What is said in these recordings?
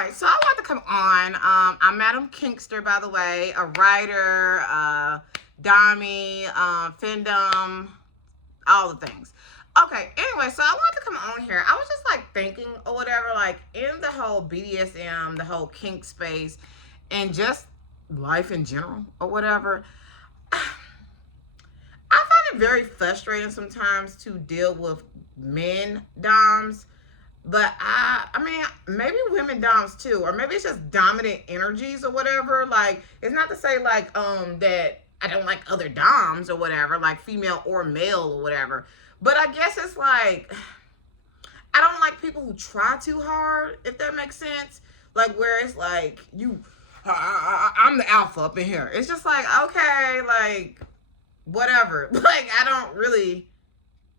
Anyway, so I want to come on. I'm Madam Kinkster, by the way, a writer, Dommy, Findom, all the things. Okay, anyway, so I wanted to come on here. I was just like thinking or whatever, like in the whole BDSM, the whole kink space, and just life in general or whatever. I find it very frustrating sometimes to deal with men doms, but I mean, maybe women doms too, or maybe it's just dominant energies or whatever. Like, it's not to say like that I don't like other doms or whatever, like female or male or whatever. But I guess it's like I don't like people who try too hard, if that makes sense. Like where it's like I'm the alpha up in here. It's just like okay, like whatever. Like I don't really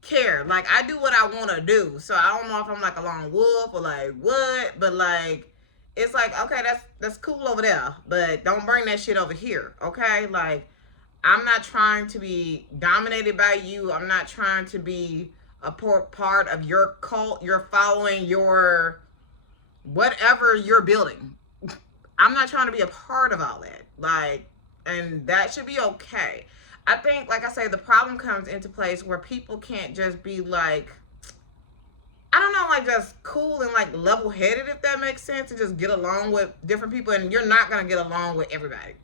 care. Like I do what I want to do. So I don't know if I'm like a lone wolf or like what, but like it's like okay, that's cool over there, but don't bring that shit over here. Okay, like I'm not trying to be dominated by you. I'm not trying to be a part of your cult. You're following your whatever you're building. I'm not trying to be a part of all that. Like, and that should be okay. I think, like I say, the problem comes into place where people can't just be like, I don't know, like just cool and like level headed, if that makes sense, and just get along with different people. And you're not going to get along with everybody.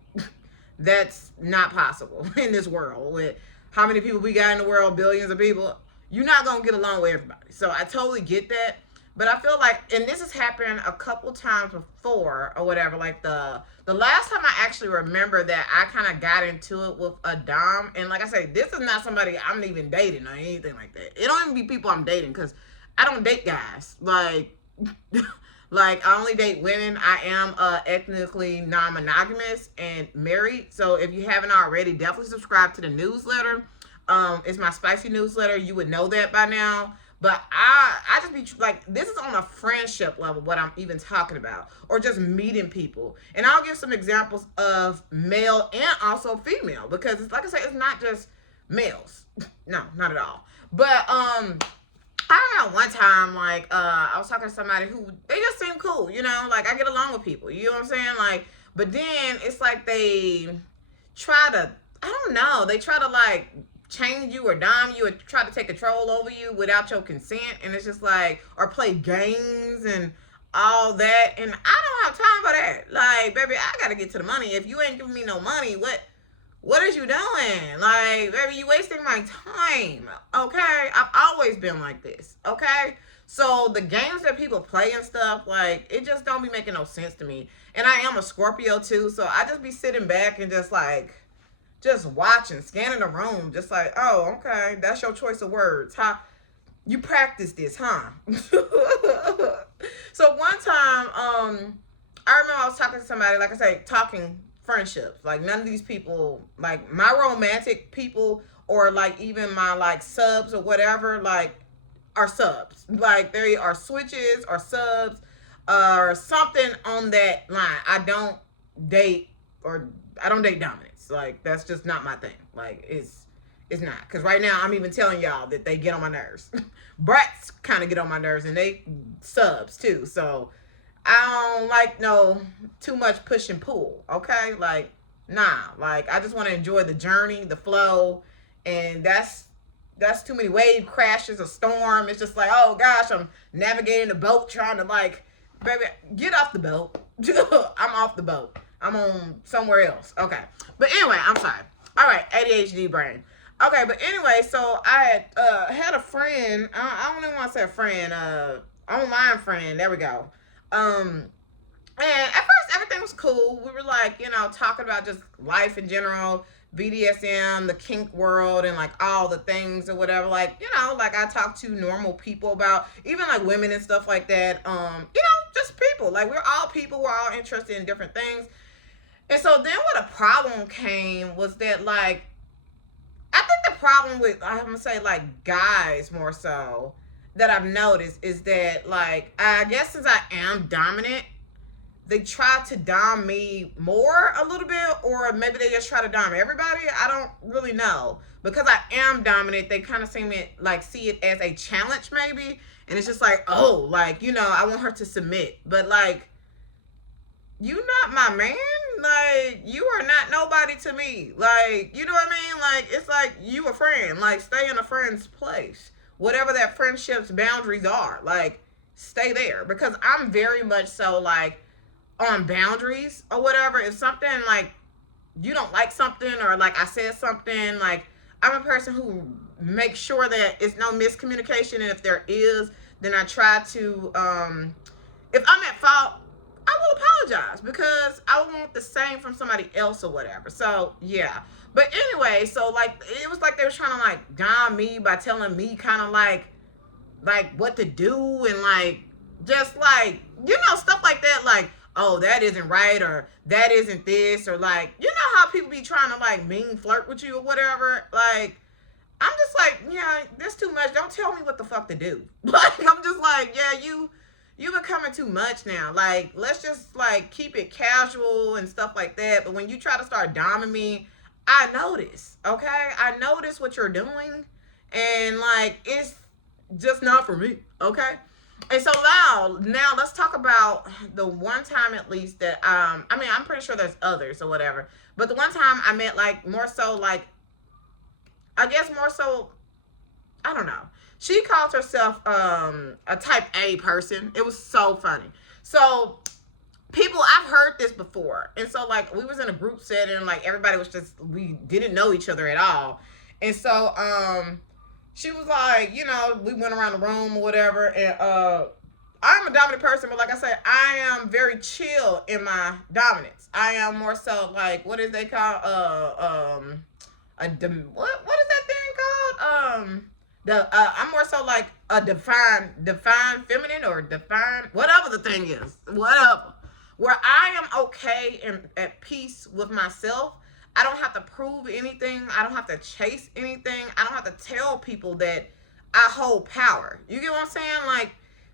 That's not possible in this world. With how many people we got in the world, billions of people, you're not going to get along with everybody. So I totally get that. But I feel like, and this has happened a couple times before or whatever, like the last time I actually remember that I kind of got into it with a dom. And like I say, this is not somebody I'm even dating or anything like that. It don't even be people I'm dating because I don't date guys. Like, like I only date women. I am ethnically non-monogamous and married. So if you haven't already, definitely subscribe to the newsletter. It's my spicy newsletter. You would know that by now. But I just be like, this is on a friendship level, what I'm even talking about, or just meeting people. And I'll give some examples of male and also female, because it's like I said, it's not just males. No, not at all. But I don't know, one time, like, I was talking to somebody who, they just seem cool, you know, like, I get along with people, you know what I'm saying, like, but then, it's like they try to, I don't know, they try to, like, change you or dom you or try to take control over you without your consent, and it's just like, or play games and all that, and I don't have time for that. Like, baby, I gotta get to the money. If you ain't giving me no money, what is you doing? Like, baby, you wasting my time. Okay, I've always been like this. Okay, so the games that people play and stuff, like, it just don't be making no sense to me. And I am a Scorpio too, so I just be sitting back and just like, just watching, scanning the room, just like, oh, okay, that's your choice of words. How you practice this, huh? So one time, I remember I was talking to somebody, like I say, talking friendships. Like none of these people, like my romantic people, or like even my like subs or whatever, like are subs. Like they are switches or subs or something on that line. I don't date dominance. Like that's just not my thing. Like it's not. Because right now I'm even telling y'all that they get on my nerves. Brats kind of get on my nerves, and they subs too. So I don't like no too much push and pull. Okay, like nah. Like I just want to enjoy the journey, the flow, and that's too many wave crashes, a storm. It's just like, oh gosh, I'm navigating the boat, trying to like, baby, get off the boat. I'm off the boat. I'm on somewhere else. Okay, but anyway, I'm sorry. All right, ADHD brain. Okay, but anyway, so I had a friend. I don't even want to say a friend. Online friend. There we go. And at first everything was cool. We were like, you know, talking about just life in general, BDSM, the kink world, and like all the things or whatever. Like, you know, like I talk to normal people about, even like women and stuff like that. You know, just people. Like we're all people. We're all interested in different things. And so then what a problem came was that like, I think the problem with, I'm going to say like guys more so, that I've noticed is that like, I guess since I am dominant, they try to dom me more a little bit, or maybe they just try to dom everybody. I don't really know. Because I am dominant, they kind of see it as a challenge maybe. And it's just like, oh, like, you know, I want her to submit. But like, you not my man. Like, you are not nobody to me. Like, you know what I mean? Like, it's like you a friend. Like, stay in a friend's place. Whatever that friendship's boundaries are, like, stay there. Because I'm very much so like on boundaries or whatever. If something like you don't like something, or like I said something, like, I'm a person who makes sure that it's no miscommunication, and if there is, then I try to if I'm at fault, I will apologize because I want the same from somebody else or whatever. So yeah. But anyway, so like it was like they were trying to like dom me by telling me kind of like what to do, and like just like, you know, stuff like that, like, oh, that isn't right, or that isn't this, or like, you know how people be trying to like mean flirt with you or whatever. Like, I'm just like, yeah, that's too much. Don't tell me what the fuck to do. Like, I'm just like, yeah, you becoming too much now. Like, let's just like keep it casual and stuff like that. But when you try to start doming me, I notice, okay? I notice what you're doing, and like it's just not for me, okay? And so now let's talk about the one time at least that I mean, I'm pretty sure there's others or whatever, but the one time I met like more so like, I guess more so, I don't know. She calls herself a type A person. It was so funny. So people, I've heard this before, and so like we was in a group setting, like everybody was just, we didn't know each other at all, and so she was like, you know, we went around the room or whatever, and I'm a dominant person, but like I said, I am very chill in my dominance. I am more so like, what is they call what is that thing called? The I'm more so like a defined feminine, or defined whatever the thing is, whatever. Where I am okay and at peace with myself. I don't have to prove anything. I don't have to chase anything. I don't have to tell people that I hold power. You get what I'm saying? Like,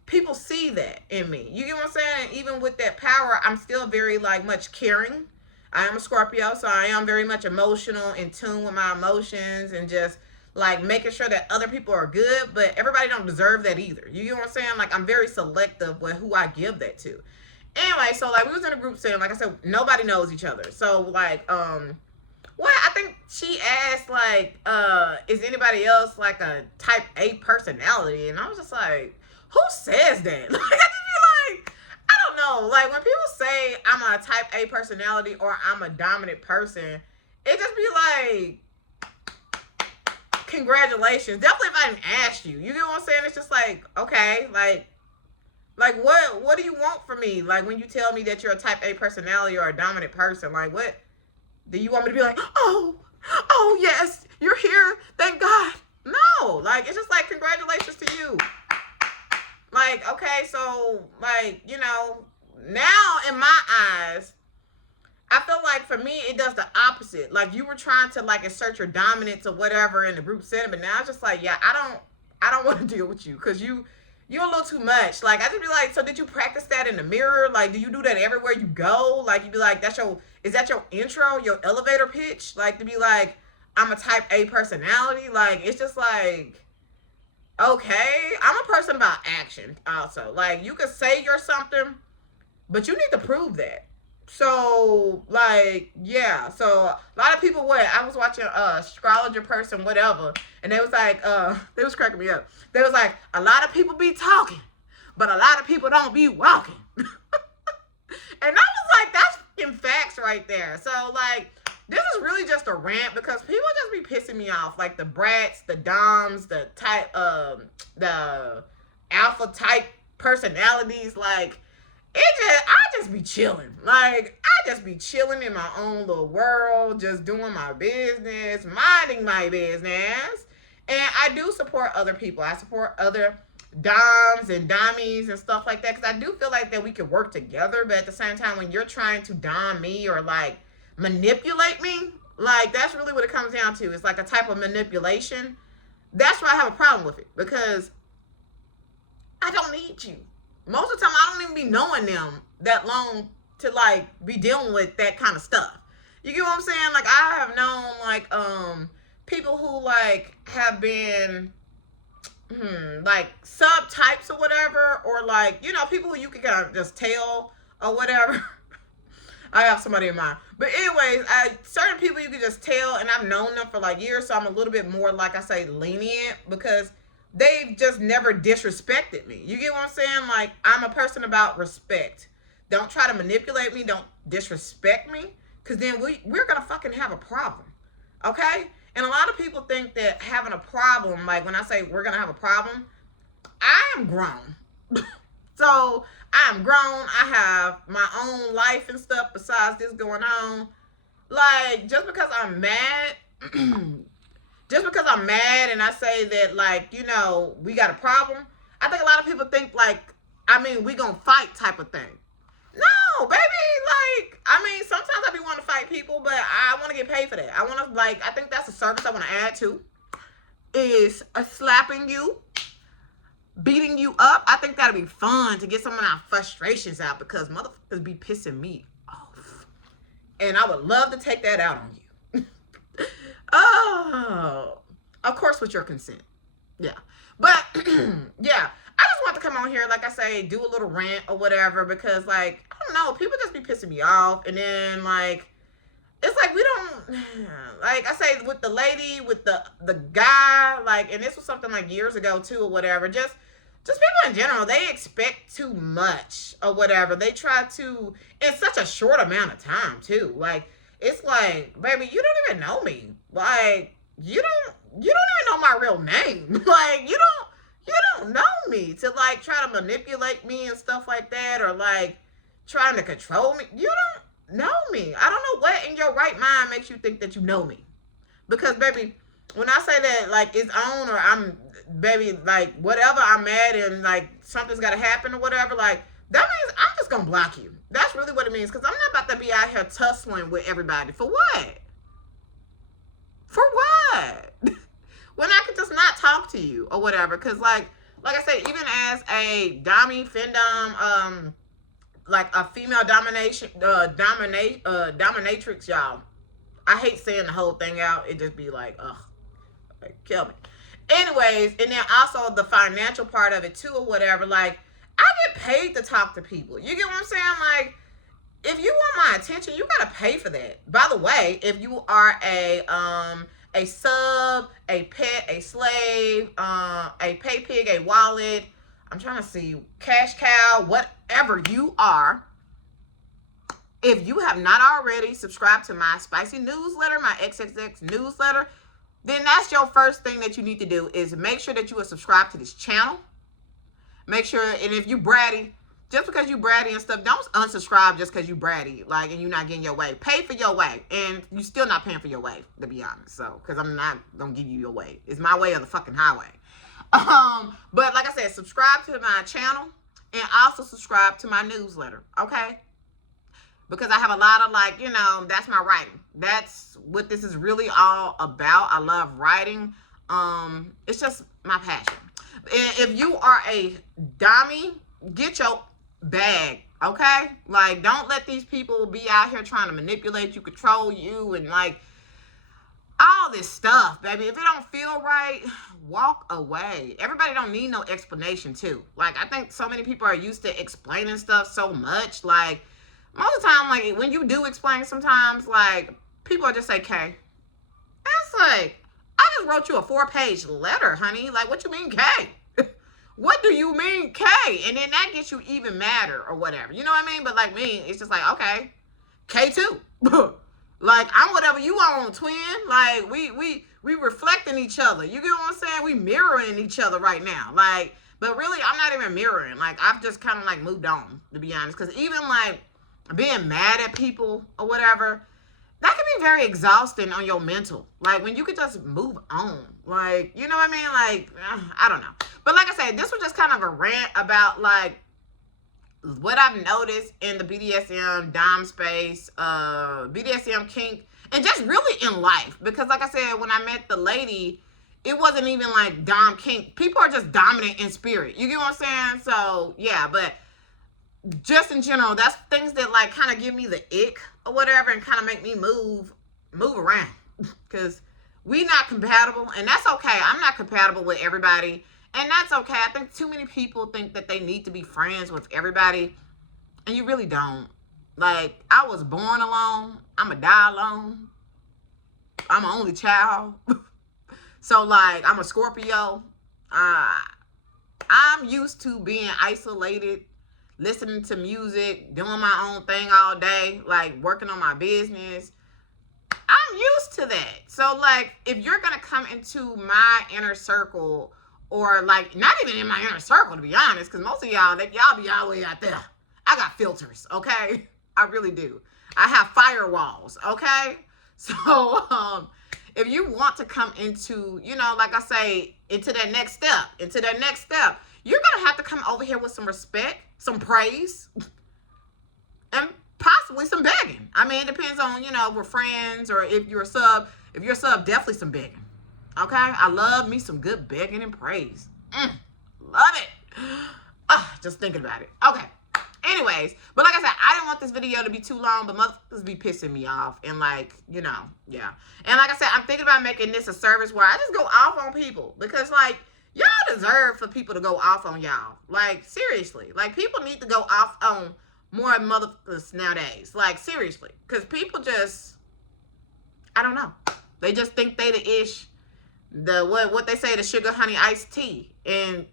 people see that in me. You get what I'm saying? And even with that power, I'm still very like much caring. I am a Scorpio, so I am very much emotional, in tune with my emotions, and just like making sure that other people are good, but everybody don't deserve that either. You get what I'm saying? Like, I'm very selective with who I give that to. Anyway, so like we was in a group setting, like I said, nobody knows each other. So like what, I think she asked like, is anybody else like a type A personality? And I was just like, who says that? Like, I just be like, I don't know. Like, when people say I'm a type A personality or I'm a dominant person, it just be like, congratulations. Definitely if I didn't ask you. You get what I'm saying? It's just like, okay, like what do you want from me? Like, when you tell me that you're a type A personality or a dominant person, like, what do you want me to be like, oh yes, you're here, thank God? No, like, it's just like, congratulations to you. Like, okay, so like, you know, now in my eyes, I feel like for me it does the opposite. Like, you were trying to like assert your dominance or whatever in the group setting, but now it's just like, yeah, I don't want to deal with you, because you're a little too much. Like, I just be like, so did you practice that in the mirror? Like, do you do that everywhere you go? Like, you be like, is that your intro, your elevator pitch? Like, to be like, I'm a type A personality? Like, it's just like, okay. I'm a person about action also. Like, you could say you're something, but you need to prove that. So like, yeah, so a lot of people, what I was watching astrologer person whatever, and they was like they was cracking me up. They was like, a lot of people be talking, but a lot of people don't be walking. And I was like, that's fucking facts right there. So like, this is really just a rant, because people just be pissing me off, like the brats, the doms, the type the alpha type personalities. Like, I just be chilling. Like, I just be chilling in my own little world, just doing my business, minding my business. And I do support other people. I support other doms and dommies and stuff like that, because I do feel like that we can work together. But at the same time, when you're trying to dom me or like manipulate me, like, that's really what it comes down to. It's like a type of manipulation. That's why I have a problem with it, because I don't need you. Most of the time, I don't even be knowing them that long to like be dealing with that kind of stuff. You get what I'm saying? Like, I have known like people who like have been like subtypes or whatever, or like, you know, people who you can kind of just tell or whatever. I have somebody in mind. But anyways, certain people you can just tell, and I've known them for like years, so I'm a little bit more, like I say, lenient because they've just never disrespected me. You get what I'm saying? Like, I'm a person about respect. Don't try to manipulate me. Don't disrespect me, because then we're going to fucking have a problem. Okay? And a lot of people think that having a problem, like when I say we're going to have a problem, I am grown. So I'm grown. I have my own life and stuff besides this going on. Like, just because I'm mad, just because I'm mad and I say that, like, you know, we got a problem, I think a lot of people think, like, I mean, we gonna fight type of thing. No, baby, like, I mean, sometimes I be wanting to fight people, but I want to get paid for that. I want to, like, I think that's a service I want to add to, is slapping you, beating you up. I think that'd be fun to get some of our frustrations out, because motherfuckers be pissing me off. And I would love to take that out on you. Oh, of course, with your consent. Yeah. But, yeah, I just want to come on here, like I say, do a little rant or whatever, because, like, I don't know, people just be pissing me off. And then, like, it's like we don't, like I say, with the lady, with the guy, like, and this was something like years ago too or whatever, just people in general, they expect too much or whatever. They try to, in such a short amount of time too. Like, it's like, baby, you don't even know me. Like, you don't even know my real name. Like, you don't know me to, like, try to manipulate me and stuff like that, or, like, trying to control me. You don't know me. I don't know what in your right mind makes you think that you know me. Because, baby, when I say that, like, it's on, or I'm, baby, like, whatever, I'm mad and, like, something's got to happen or whatever, like, that means I'm just going to block you. That's really what it means, because I'm not about to be out here tussling with everybody. For what? For what? When I could just not talk to you or whatever. Because, like I said, even as a femdom, like a female dominatrix, y'all. I hate saying the whole thing out. It just be like, ugh, like, kill me. Anyways, and then also the financial part of it too or whatever. Like, I get paid to talk to people. You get what I'm saying? Like, if you want my attention, you gotta pay for that. By the way, if you are a sub, a pet, a slave, a pay pig, a wallet, I'm trying to see, cash cow, whatever you are, if you have not already subscribed to my spicy newsletter, my XXX newsletter, then that's your first thing that you need to do, is make sure that you are subscribed to this channel. Make sure, and if you bratty, just because you bratty and stuff, don't unsubscribe just because you bratty, like, and you're not getting your way. Pay for your way, and you're still not paying for your way, to be honest. So, because I'm not gonna give you your way. It's my way or the fucking highway. But like I said, subscribe to my channel and also subscribe to my newsletter, okay? Because I have a lot of, like, you know, that's my writing. That's what this is really all about. I love writing. It's just my passion. And if you are a dummy, get your bag, okay? Like, don't let these people be out here trying to manipulate you, control you, and, like, all this stuff, baby. If it don't feel right, walk away. Everybody don't need no explanation, too. Like, I think so many people are used to explaining stuff so much. Like, most of the time, like, when you do explain sometimes, like, people will just say, K. That's like, I just wrote you a 4-page letter, honey. Like, what you mean, K? What do you mean, K? And then that gets you even madder or whatever. You know what I mean? But, like, me, it's just like, okay, K2. Like, I'm whatever you want, twin. Like, we reflecting each other. You get what I'm saying? We mirroring each other right now. Like, but really, I'm not even mirroring. Like, I've just kind of, like, moved on, to be honest. Because even, like, being mad at people or whatever, that can be very exhausting on your mental. Like, when you could just move on. Like, you know what I mean? Like, I don't know. But like I said, this was just kind of a rant about, like, what I've noticed in the BDSM dom space, BDSM kink, and just really in life. Because like I said, when I met the lady, it wasn't even like dom kink. People are just dominant in spirit. You get what I'm saying? So, yeah, but just in general, that's things that, like, kind of give me the ick or whatever, and kind of make me move around. Because we not compatible, and that's okay. I'm not compatible with everybody, and that's okay. I think too many people think that they need to be friends with everybody, and you really don't. Like, I was born alone. I'ma die alone. I'm an only child. So, like, I'm a Scorpio. I'm used to being isolated, listening to music, doing my own thing all day, like working on my business. I'm used to that. So, like, if you're going to come into my inner circle, or, like, not even in my inner circle, to be honest, because most of y'all, y'all be all the way out there. I got filters, okay? I really do. I have firewalls, okay? So, if you want to come into, you know, like I say, into that next step, you're going to have to come over here with some respect, some praise, and possibly some begging. I mean, it depends on, you know, we're friends, or if you're a sub. If you're a sub, definitely some begging. Okay? I love me some good begging and praise. Love it. Just thinking about it. Okay. Anyways, but like I said, I didn't want this video to be too long, but motherfuckers be pissing me off. And, like, you know, yeah. And like I said, I'm thinking about making this a service where I just go off on people. Because, like, y'all deserve for people to go off on y'all. Like, seriously. Like, people need to go off on more motherfuckers nowadays. Like, seriously. Because people just, I don't know. They just think they the ish. The, what they say, the sugar, honey, iced tea. And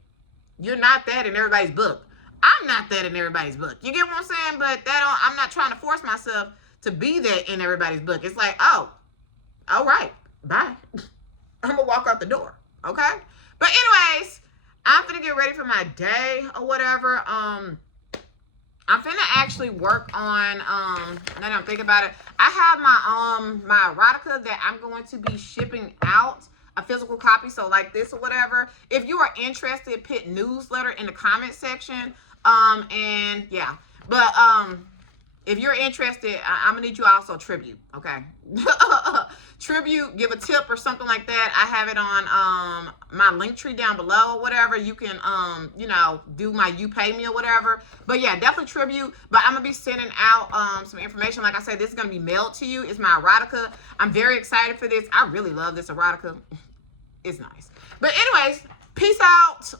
you're not that in everybody's book. I'm not that in everybody's book. You get what I'm saying? But I'm not trying to force myself to be that in everybody's book. It's like, oh, all right, bye. I'm going to walk out the door, okay? But anyways, I'm going to get ready for my day or whatever. I'm finna actually work on, now that I'm thinking about it, I have my erotica that I'm going to be shipping out, a physical copy, so like this or whatever. If you are interested, put newsletter in the comment section. And yeah, but if you're interested, I'm gonna need you also tribute, okay? Tribute, give a tip or something like that. I have it on my link tree down below or whatever. You can you know, do my you pay me or whatever. But yeah, definitely tribute. But I'm gonna be sending out some information. Like I said, this is gonna be mailed to you. It's my erotica. I'm very excited for this. I really love this erotica. It's nice. But anyways, peace out.